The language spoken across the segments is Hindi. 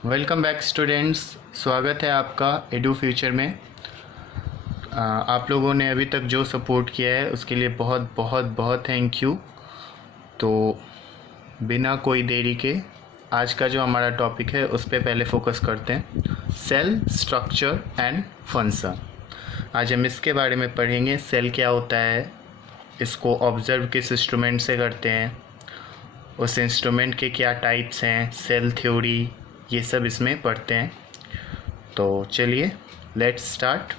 Welcome back students. स्वागत है आपका एडू फ्यूचर में। आप लोगों ने अभी तक जो सपोर्ट किया है उसके लिए बहुत बहुत बहुत थैंक यू। तो बिना कोई देरी के आज का जो हमारा टॉपिक है उस पर पहले फोकस करते हैं। Cell structure and function. आज हम इसके बारे में पढ़ेंगे। सेल क्या होता है, इसको ऑब्जर्व किस इंस्ट्रूमेंट से करते हैं, उस इंस्ट्रूमेंट के क्या टाइप्स हैं, सेल थ्योरी, ये सब इसमें पढ़ते हैं। तो चलिए लेट्स स्टार्ट।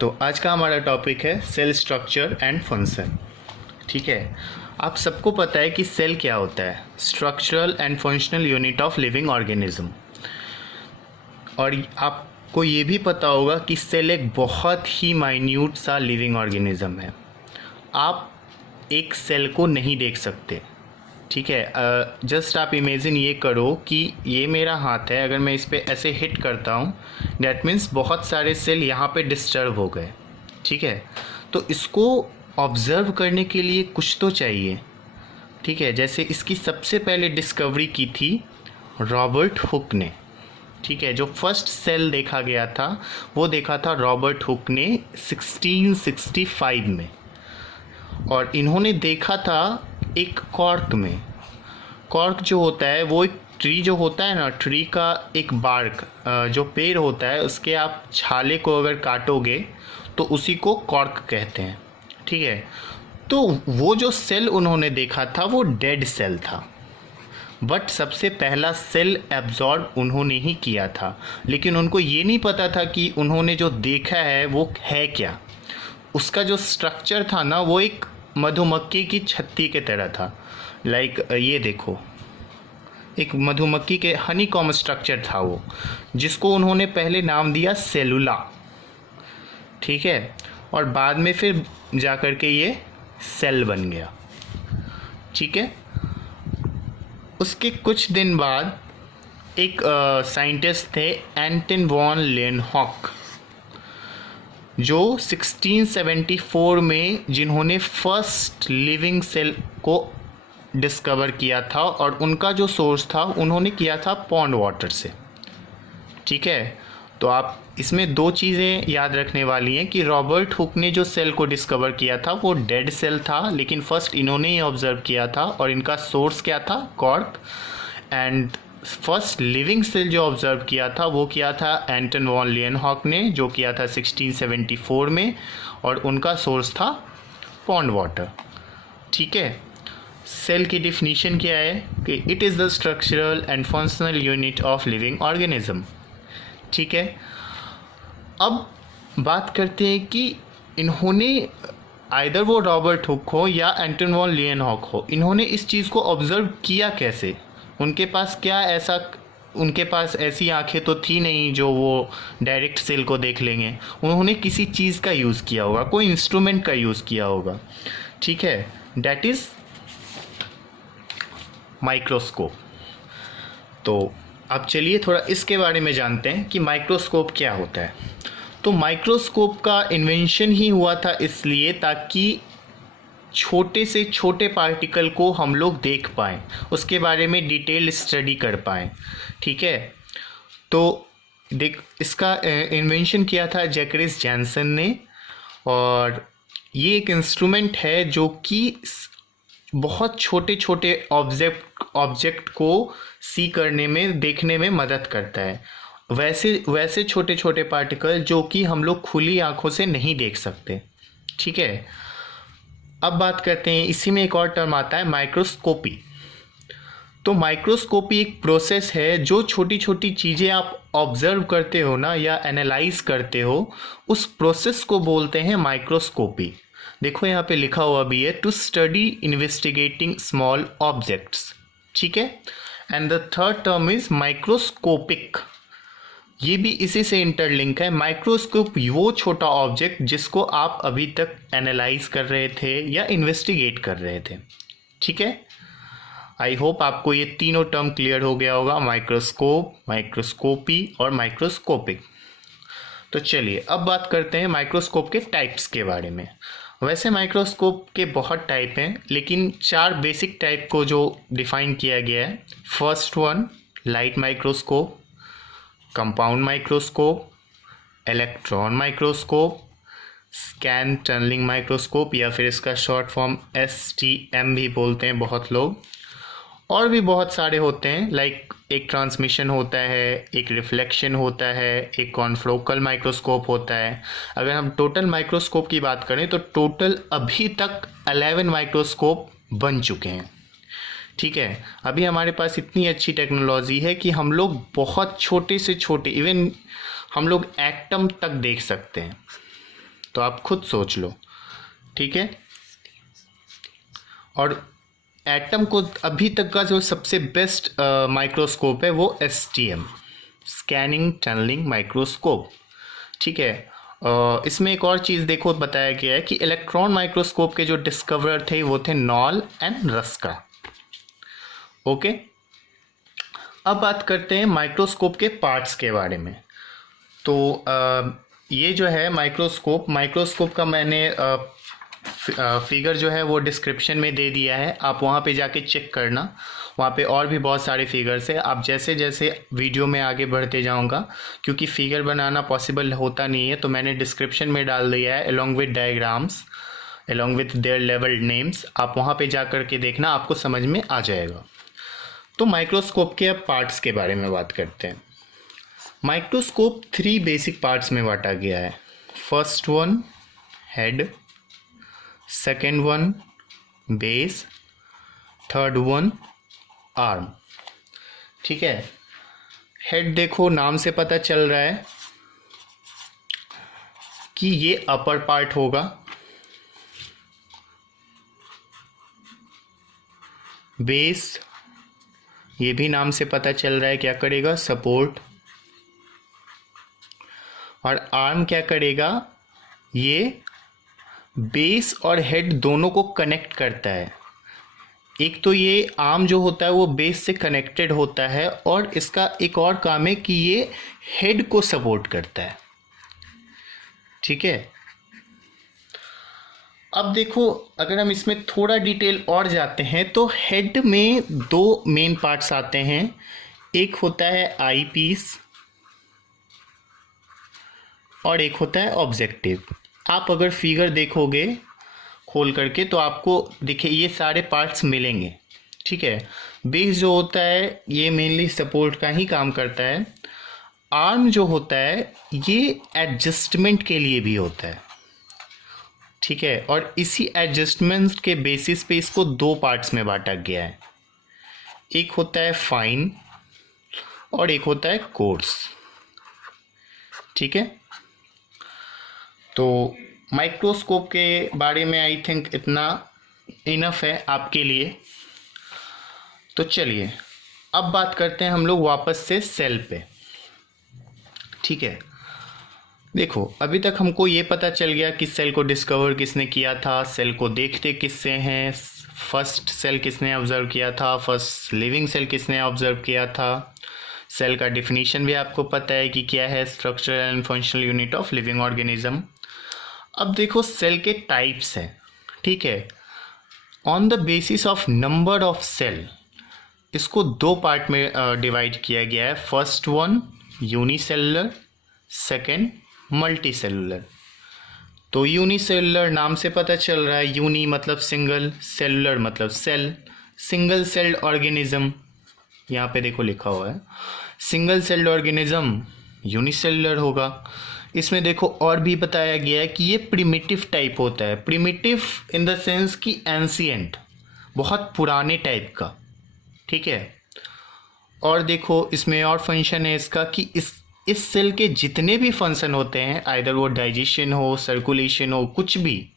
तो आज का हमारा टॉपिक है सेल स्ट्रक्चर एंड फंक्शन। ठीक है, आप सबको पता है कि सेल क्या होता है, structural and functional unit of living organism. और आपको ये भी पता होगा कि सेल एक बहुत ही माइन्यूट सा लिविंग ऑर्गेनिज्म है। आप एक सेल को नहीं देख सकते। ठीक है, जस्ट आप इमेजिन ये करो कि ये मेरा हाथ है, अगर मैं इस पर ऐसे हिट करता हूँ डैट मीन्स बहुत सारे सेल यहाँ पे डिस्टर्ब हो गए। ठीक है, तो इसको ऑब्ज़र्व करने के लिए कुछ तो चाहिए। ठीक है, जैसे इसकी सबसे पहले डिस्कवरी की थी रॉबर्ट हुक ने। ठीक है, जो फर्स्ट सेल देखा गया था वो देखा था रॉबर्ट हुक ने 1665 में। और इन्होंने देखा था एक कॉर्क में। कॉर्क जो होता है वो एक ट्री जो होता है ना, ट्री का एक बार्क जो पेड़ होता है उसके आप छाले को अगर काटोगे तो उसी को कॉर्क कहते हैं। ठीक है, तो वो जो सेल उन्होंने देखा था वो डेड सेल था। बट सबसे पहला सेल एब्जॉर्ब उन्होंने ही किया था, लेकिन उनको ये नहीं पता था कि उन्होंने जो देखा है वो है क्या। उसका जो स्ट्रक्चर था ना वो एक मधुमक्खी की छत्ती के तरह था। लाइक ये देखो, एक मधुमक्खी के हनी कॉम स्ट्रक्चर था वो, जिसको उन्होंने पहले नाम दिया सेलुला। ठीक है, और बाद में फिर जा कर के ये सेल बन गया। ठीक है, उसके कुछ दिन बाद एक साइंटिस्ट थे एंटन वॉन लेनहॉक, जो 1674 में जिन्होंने फर्स्ट लिविंग सेल को डिस्कवर किया था। और उनका जो सोर्स था उन्होंने किया था पॉन्ड वाटर से। ठीक है, तो आप इसमें दो चीज़ें याद रखने वाली हैं कि रॉबर्ट हुक ने जो सेल को डिस्कवर किया था वो डेड सेल था, लेकिन फर्स्ट इन्होंने ही ऑब्जर्व किया था। और इनका सोर्स क्या था, cork. And first living cell जो ऑब्जर्व किया था वो किया था एंटन वॉन लियनहॉक ने, जो किया था 1674 में। और उनका सोर्स था पॉन्ड वाटर। ठीक है, सेल की डिफिनीशन क्या है कि it is the structural and functional unit of living organism. ठीक है, अब बात करते हैं कि इन्होंने आइदर वो रॉबर्ट हुक हो या एंटन वॉन लियनहॉक हो, इन्होंने इस चीज़ को ऑब्जर्व किया कैसे। उनके पास क्या ऐसा, उनके पास ऐसी आंखें तो थी नहीं जो वो डायरेक्ट सेल को देख लेंगे। उन्होंने किसी चीज़ का यूज़ किया होगा, कोई इंस्ट्रूमेंट का यूज़ किया होगा। ठीक है, डैट इज़ माइक्रोस्कोप। तो अब चलिए थोड़ा इसके बारे में जानते हैं कि माइक्रोस्कोप क्या होता है। तो माइक्रोस्कोप का इन्वेंशन ही हुआ था इसलिए ताकि छोटे से छोटे पार्टिकल को हम लोग देख पाएँ, उसके बारे में डिटेल स्टडी कर पाएँ। ठीक है, तो इसका इन्वेंशन किया था जैकरिस जैनसन ने। और ये एक इंस्ट्रूमेंट है जो कि बहुत छोटे छोटे ऑब्जेक्ट को सी करने में, देखने में मदद करता है। वैसे छोटे छोटे पार्टिकल जो कि हम लोग खुली आंखों से नहीं देख सकते। ठीक है, अब बात करते हैं, इसी में एक और टर्म आता है माइक्रोस्कोपी। तो माइक्रोस्कोपी एक प्रोसेस है जो छोटी छोटी चीज़ें आप ऑब्जर्व करते हो ना या एनालाइज करते हो, उस प्रोसेस को बोलते हैं माइक्रोस्कोपी। देखो यहाँ पे लिखा हुआ भी है, to study investigating small objects. ठीक है, and the third term is microscopic. ये भी इसी से इंटरलिंक है। माइक्रोस्कोप वो छोटा ऑब्जेक्ट जिसको आप अभी तक एनालाइज कर रहे थे या इन्वेस्टिगेट कर रहे थे। ठीक है, आई होप आपको ये तीनों टर्म क्लियर हो गया होगा, माइक्रोस्कोप, माइक्रोस्कोपी और माइक्रोस्कोपिक। तो चलिए अब बात करते हैं माइक्रोस्कोप के टाइप्स के बारे में। वैसे माइक्रोस्कोप के बहुत टाइप हैं, लेकिन 4 बेसिक टाइप को जो डिफाइन किया गया है। First one light microscope, compound microscope, electron microscope, scan tunneling microscope या फिर इसका शॉर्ट फॉर्म STM भी बोलते हैं बहुत लोग। और भी बहुत सारे होते हैं, लाइक एक ट्रांसमिशन होता है, एक रिफ्लेक्शन होता है, एक कॉन्फ्लोकल माइक्रोस्कोप होता है। अगर हम टोटल माइक्रोस्कोप की बात करें तो टोटल अभी तक 11 माइक्रोस्कोप बन चुके हैं। ठीक है, अभी हमारे पास इतनी अच्छी टेक्नोलॉजी है कि हम लोग बहुत छोटे से छोटे, इवन हम लोग एटम तक देख सकते हैं। तो आप खुद सोच लो, ठीक है। और एटम को अभी तक का जो सबसे बेस्ट माइक्रोस्कोप है वो STM, स्कैनिंग टनलिंग माइक्रोस्कोप। ठीक है, इसमें एक और चीज़ देखो बताया गया है कि इलेक्ट्रॉन माइक्रोस्कोप के जो डिस्कवरर थे वो थे नॉल एंड रस्का। ओके, अब बात करते हैं माइक्रोस्कोप के पार्ट्स के बारे में। तो ये जो है माइक्रोस्कोप का मैंने फिगर जो है वो डिस्क्रिप्शन में दे दिया है, आप वहाँ पे जाके चेक करना। वहाँ पे और भी बहुत सारे फिगर्स है। आप जैसे जैसे वीडियो में आगे बढ़ते जाऊँगा, क्योंकि फिगर बनाना पॉसिबल होता नहीं है, तो मैंने डिस्क्रिप्शन में डाल दिया है along with diagrams, along with their level names. आप वहाँ पे जा कर के देखना, आपको समझ में आ जाएगा। तो माइक्रोस्कोप के अब पार्ट्स के बारे में बात करते हैं। माइक्रोस्कोप 3 बेसिक पार्ट्स में बांटा गया है। First one head, second one base, third one arm. ठीक है, हेड देखो नाम से पता चल रहा है कि ये अपर पार्ट होगा। बेस, ये भी नाम से पता चल रहा है क्या करेगा, सपोर्ट। और आर्म क्या करेगा, ये बेस और हेड दोनों को कनेक्ट करता है। एक तो ये आर्म जो होता है वो बेस से कनेक्टेड होता है, और इसका एक और काम है कि ये हेड को सपोर्ट करता है। ठीक है, अब देखो अगर हम इसमें थोड़ा डिटेल और जाते हैं तो हेड में 2 मेन पार्ट्स आते हैं। एक होता है आई पीस और एक होता है ऑब्जेक्टिव। आप अगर फिगर देखोगे खोल करके तो आपको देखिए ये सारे पार्ट्स मिलेंगे। ठीक है, बेस जो होता है ये मेनली सपोर्ट का ही काम करता है। आर्म जो होता है ये एडजस्टमेंट के लिए भी होता है। ठीक है, और इसी एडजस्टमेंट के बेसिस पे इसको 2 पार्ट्स में बांटा गया है। एक होता है फाइन और एक होता है कोर्स। ठीक है, तो माइक्रोस्कोप के बारे में आई थिंक इतना इनफ है आपके लिए। तो चलिए अब बात करते हैं हम लोग वापस से सेल पे। ठीक है, देखो अभी तक हमको ये पता चल गया कि सेल को डिस्कवर किसने किया था, सेल को देखते किससे हैं, फर्स्ट सेल किसने ऑब्जर्व किया था, फर्स्ट लिविंग सेल किसने ऑब्जर्व किया था। सेल का डिफिनीशन भी आपको पता है कि क्या है, structural and functional unit of living organism. अब देखो सेल के टाइप्स हैं। ठीक है, on the basis of number of cell इसको 2 पार्ट में डिवाइड किया गया है। First one unicellular, second multicellular. तो यूनिसेलुलर नाम से पता चल रहा है, यूनी मतलब सिंगल, सेलुलर मतलब सेल, सिंगल सेल्ड ऑर्गेनिज्म। यहाँ पे देखो लिखा हुआ है सिंगल सेल्ड ऑर्गेनिज्म यूनिसेलुलर होगा। इसमें देखो और भी बताया गया है कि ये प्रिमिटिव टाइप होता है। प्रिमिटिव इन द सेंस कि एंशिएंट, बहुत पुराने टाइप का। ठीक है, और देखो इसमें और फंक्शन है इसका कि इस सेल के जितने भी फंक्शन होते हैं, आइदर वो डाइजेशन हो, सर्कुलेशन हो, कुछ भी,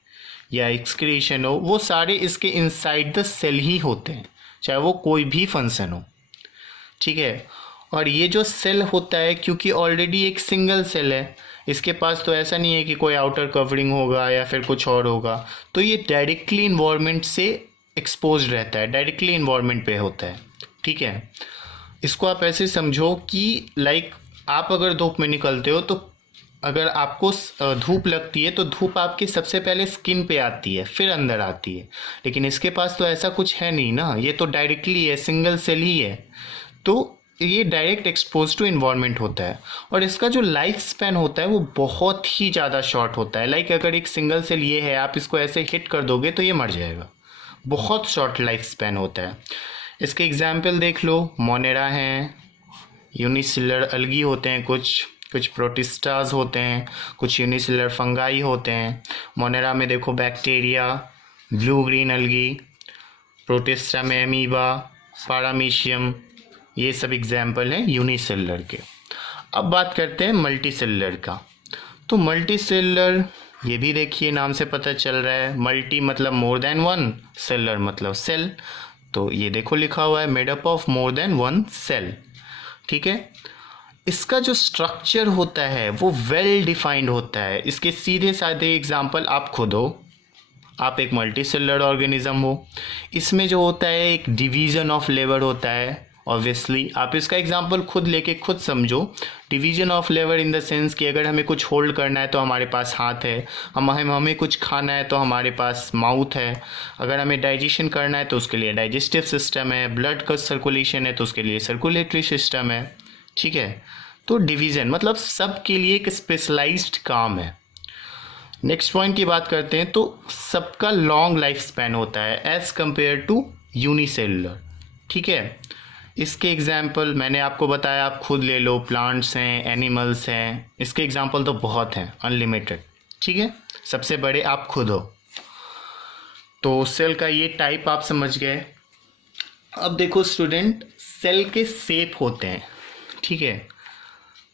या एक्सक्रीशन हो, वो सारे इसके इनसाइड द सेल ही होते हैं, चाहे वो कोई भी फंक्शन हो। ठीक है, और ये जो सेल होता है क्योंकि ऑलरेडी एक सिंगल सेल है, इसके पास तो ऐसा नहीं है कि कोई आउटर कवरिंग होगा या फिर कुछ और होगा, तो ये डायरेक्टली इन्वायरमेंट से एक्सपोज रहता है, डायरेक्टली इन्वायरमेंट पे होता है। ठीक है, इसको आप ऐसे समझो कि लाइक आप अगर धूप में निकलते हो तो अगर आपको धूप लगती है तो धूप आपकी सबसे पहले स्किन पे आती है फिर अंदर आती है, लेकिन इसके पास तो ऐसा कुछ है नहीं ना, ये तो डायरेक्टली है, सिंगल सेल ही है, तो ये डायरेक्ट एक्सपोज टू इन्वायरमेंट होता है। और इसका जो लाइफ स्पैन होता है वो बहुत ही ज़्यादा शॉर्ट होता है। लाइक अगर एक सिंगल सेल ये है, आप इसको ऐसे हिट कर दोगे तो ये मर जाएगा, बहुत शॉर्ट लाइफ स्पैन होता है। इसके एग्जाम्पल देख लो, मोनेरा हैं, यूनिसेलुलर अलगी होते हैं, कुछ प्रोटिस्टाज होते हैं, कुछ यूनिसेलुलर फंगाई होते हैं। मोनेरा में देखो बैक्टीरिया, ब्लू ग्रीन अलगी, प्रोटिस्टा में एमीबा, पारामीशियम, ये सब एग्जाम्पल हैं यूनिसेलुलर के। अब बात करते हैं मल्टी सेलुलर का। तो मल्टी सेलुलर, ये भी देखिए नाम से पता चल रहा है, मल्टी मतलब मोर देन वन, सेलुलर मतलब सेल, तो ये देखो लिखा हुआ है made up of more than one cell. ठीक है, इसका जो स्ट्रक्चर होता है वो वेल डिफाइंड होता है। इसके सीधे साधे एग्जाम्पल आप खुद हो, आप एक मल्टी सेलुलर ऑर्गेनिज्म हो, इसमें जो होता है एक डिवीज़न ऑफ लेबर होता है। ऑब्वियसली आप इसका एग्जांपल खुद लेके खुद समझो। Division of labour in the sense कि अगर हमें कुछ होल्ड करना है तो हमारे पास हाथ है, हमें कुछ खाना है तो हमारे पास माउथ है, अगर हमें डाइजेशन करना है तो उसके लिए डाइजेस्टिव सिस्टम है, ब्लड का सर्कुलेशन है तो उसके लिए सर्कुलेटरी सिस्टम है। ठीक है, तो डिवीज़न मतलब सबके लिए एक स्पेशलाइज्ड काम है। नेक्स्ट पॉइंट की बात करते हैं, तो सबका लॉन्ग लाइफ स्पैन होता है एज कंपेयर टू यूनिसेलुलर। ठीक है, इसके एग्जाम्पल मैंने आपको बताया, आप खुद ले लो, प्लांट्स हैं, एनिमल्स हैं, इसके एग्जाम्पल तो बहुत हैं, अनलिमिटेड। ठीक है, सबसे बड़े आप खुद हो। तो सेल का ये टाइप आप समझ गए। अब देखो स्टूडेंट, सेल के शेप होते हैं। ठीक है,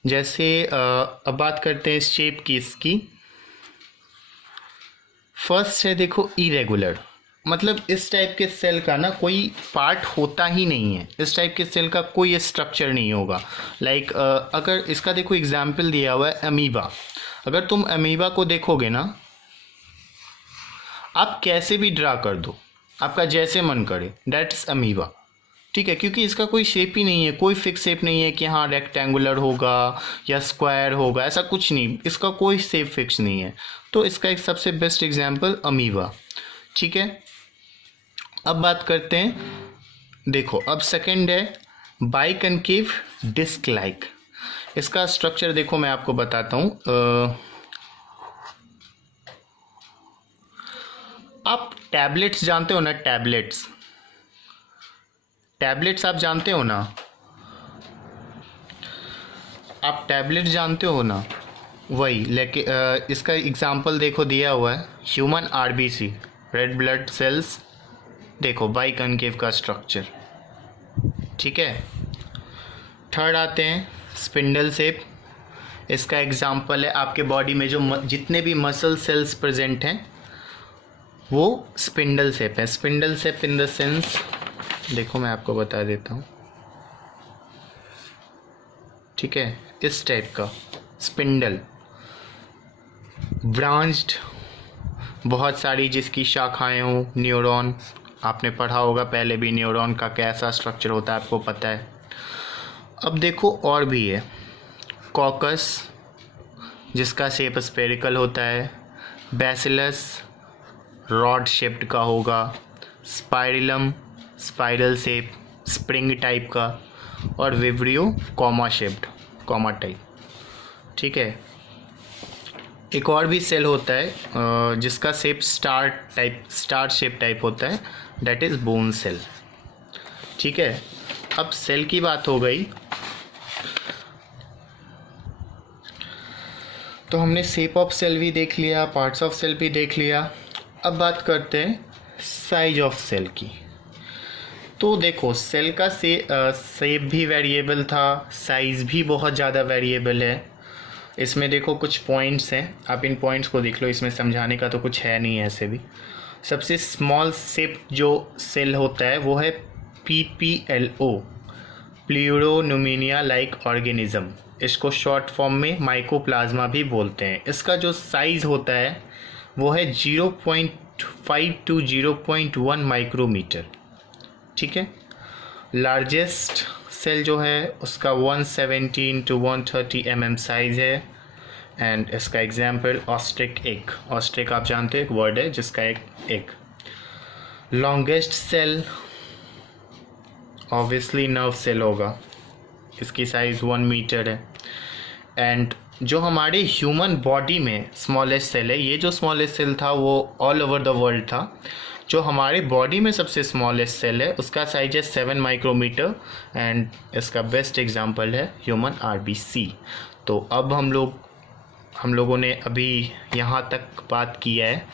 जैसे अब बात करते हैं शेप की इसकी। फर्स्ट है देखो इरेगुलर, मतलब इस टाइप के सेल का ना कोई पार्ट होता ही नहीं है, इस टाइप के सेल का कोई स्ट्रक्चर नहीं होगा। लाइक अगर इसका देखो एग्जाम्पल दिया हुआ है अमीबा, अगर तुम अमीबा को देखोगे ना, आप कैसे भी ड्रा कर दो, आपका जैसे मन करे, दैट्स अमीबा। ठीक है, क्योंकि इसका कोई शेप ही नहीं है, कोई फिक्स शेप नहीं है कि हाँ रेक्टेंगुलर होगा या स्क्वायर होगा, ऐसा कुछ नहीं, इसका कोई शेप फिक्स नहीं है। तो इसका एक सबसे बेस्ट एग्जाम्पल अमीबा। ठीक है, अब बात करते हैं, देखो अब सेकंड है बाइकनकेव डिस्क लाइक। इसका स्ट्रक्चर देखो मैं आपको बताता हूँ। आप टैबलेट्स जानते हो ना, टैबलेट्स आप जानते हो ना, आप टैबलेट जानते हो ना, वही लेके इसका एग्जांपल देखो दिया हुआ है, human RBC, red blood cells, देखो बाइकनकेव का स्ट्रक्चर। ठीक है, थर्ड आते हैं स्पिंडल शेप। इसका एग्जांपल है आपके बॉडी में जो जितने भी मसल सेल्स प्रेजेंट हैं वो स्पिंडल शेप है। Spindle shape in the sense, देखो मैं आपको बता देता हूँ। ठीक है, इस टाइप का स्पिंडल, ब्रांच्ड, बहुत सारी जिसकी शाखाएं हों, न्यूरॉन, आपने पढ़ा होगा पहले भी न्यूरॉन का कैसा स्ट्रक्चर होता है, आपको पता है। अब देखो और भी है, कॉकस जिसका शेप स्फेरिकल होता है, बैसिलस रॉड शेप्ड का होगा, spirillum spiral shape spring type का, और vibrio comma shaped, comma type. ठीक है, एक और भी सेल होता है जिसका शेप स्टार शेप टाइप होता है, दैट इज़ बोन सेल। ठीक है, अब सेल की बात हो गई, तो हमने शेप ऑफ सेल भी देख लिया, पार्ट्स ऑफ सेल भी देख लिया। अब बात करते हैं साइज ऑफ सेल की। तो देखो सेल का शेप भी वेरिएबल था, साइज़ भी बहुत ज़्यादा वेरिएबल है। इसमें देखो कुछ पॉइंट्स हैं, आप इन पॉइंट्स को देख लो, इसमें समझाने का तो कुछ है नहीं ऐसे भी। सबसे स्मॉल शेप जो सेल होता है वो है PPLO, प्लूरोनुमिनिया लाइक ऑर्गेनिज्म, इसको शॉर्ट फॉर्म में माइकोप्लाज्मा भी बोलते हैं। इसका जो साइज़ होता है वो है 0.5 to 0.1 माइक्रोमीटर। ठीक है, लार्जेस्ट सेल जो है उसका 117 to 130 mm साइज़ है। एंड इसका एग्जाम्पल ऑस्ट्रिक एग। ऑस्ट्रिक आप जानते हो एक वर्ड है जिसका एक egg. Longest cell obviously nerve cell होगा, इसकी साइज़ 1 मीटर है। एंड जो हमारे ह्यूमन बॉडी में स्मॉलेस्ट सेल है, ये जो स्मॉलेस्ट सेल था वो ऑल ओवर द वर्ल्ड था। जो हमारे बॉडी में सबसे स्मॉलेस्ट सेल है उसका साइज है 7 माइक्रोमीटर एंड इसका बेस्ट एग्जांपल है ह्यूमन आरबीसी। तो अब हम लोगों ने अभी यहाँ तक बात किया है,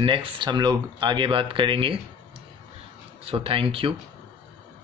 नेक्स्ट हम लोग आगे बात करेंगे। So thank you.